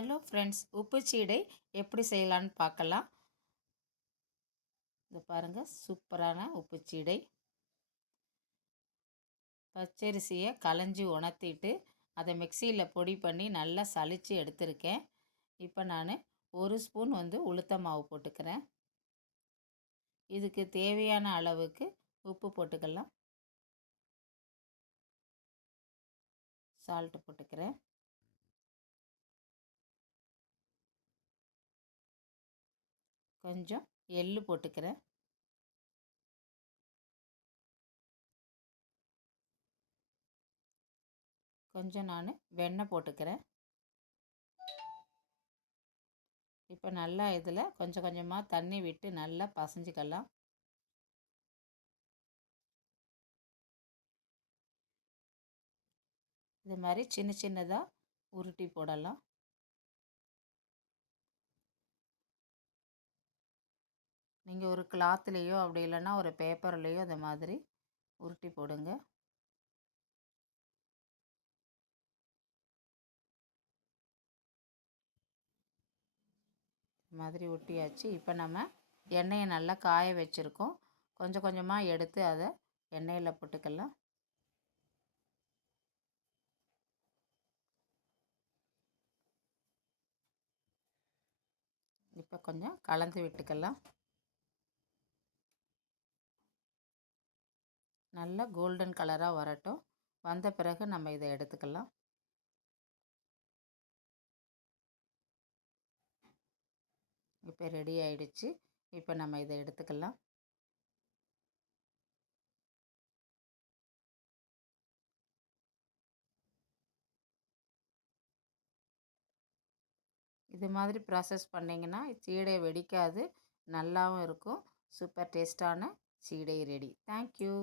Hello friends, உப்பு சீடை எப்படி செய்யலான்னு பார்க்கலாம். இது பாருங்கள், சூப்பரான உப்பு சீடை. பச்சரிசியை களைஞ்சி உணர்த்திட்டு அதை மிக்சியில் பொடி பண்ணி நல்லா சலித்து எடுத்திருக்கேன். இப்போ நான் 1 ஸ்பூன் உளுத்த மாவு போட்டுக்கிறேன். இதுக்கு தேவையான அளவுக்கு உப்பு போட்டுக்கலாம். சால்ட்டு போட்டுக்கிறேன். கொஞ்சம் எள்ளு போட்டுக்கிறேன். கொஞ்சம் நான் வெண்ணெய் போட்டுக்கிறேன். இப்போ நல்லா இதில் கொஞ்சம் கொஞ்சமாக தண்ணி விட்டு நல்லா பசைஞ்சிக்கலாம். இது மாதிரி சின்ன சின்னதாக உருட்டி போடலாம். நீங்கள் ஒரு கிளாத்லேயோ அப்படி இல்லைன்னா ஒரு பேப்பர்லேயோ இந்த மாதிரி உருட்டி போடுங்க. மாதிரி ஒட்டியாச்சு. இப்போ நம்ம எண்ணெயை நல்லா காய வச்சுருக்கோம். கொஞ்சம் கொஞ்சமாக எடுத்து அதை எண்ணெயில் போட்டுக்கலாம். இப்போ கொஞ்சம் கலந்து விட்டுக்கலாம். நல்லா கோல்டன் கலராக வரட்டும். வந்த பிறகு நம்ம இதை எடுத்துக்கலாம். இப்போ ரெடி ஆயிடுச்சு. இப்போ நம்ம இதை எடுத்துக்கலாம். இது மாதிரி ப்ராசஸ் பண்ணிங்கன்னா சீடை வெடிக்காது, நல்லாவும் இருக்கும். சூப்பர் டேஸ்டான சீடை ரெடி. தேங்க்யூ.